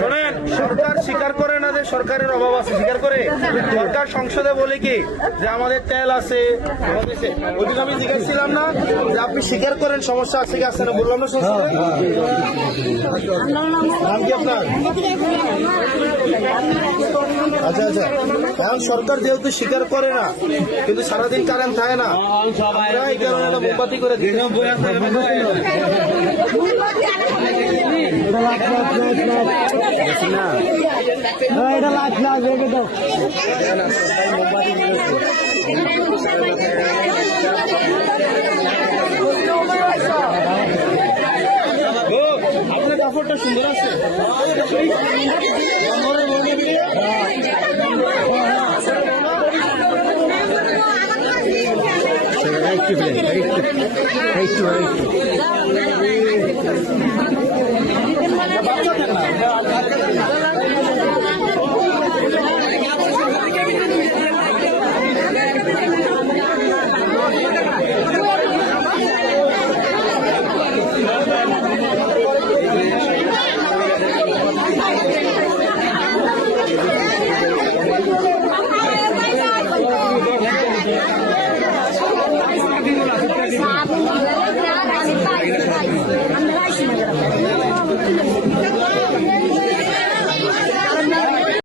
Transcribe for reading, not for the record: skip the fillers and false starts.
শোনেন, সরকার স্বীকার করে না যে সরকারের অভাব আছে, স্বীকার করে। সরকার সংসদে বলে কি যে আমাদের তেল আছে, ওদিকে আমি জিজ্ঞাসছিলাম না যে আপনি স্বীকার করেন সমস্যা আছে কি আছে না, বললাম না সংসদে। নাম কি আপনার? আচ্ছা আচ্ছা, এখন সরকার যেহেতু স্বীকার করে না, কিন্তু সারাদিন কারেন্ট থাকে না, আমরা এই কারণে একটা মোমবাতি করে দিই। এটা লাখ লাখ রেখে দাও। আপনার কাপড়টা সুন্দর আছে। একটু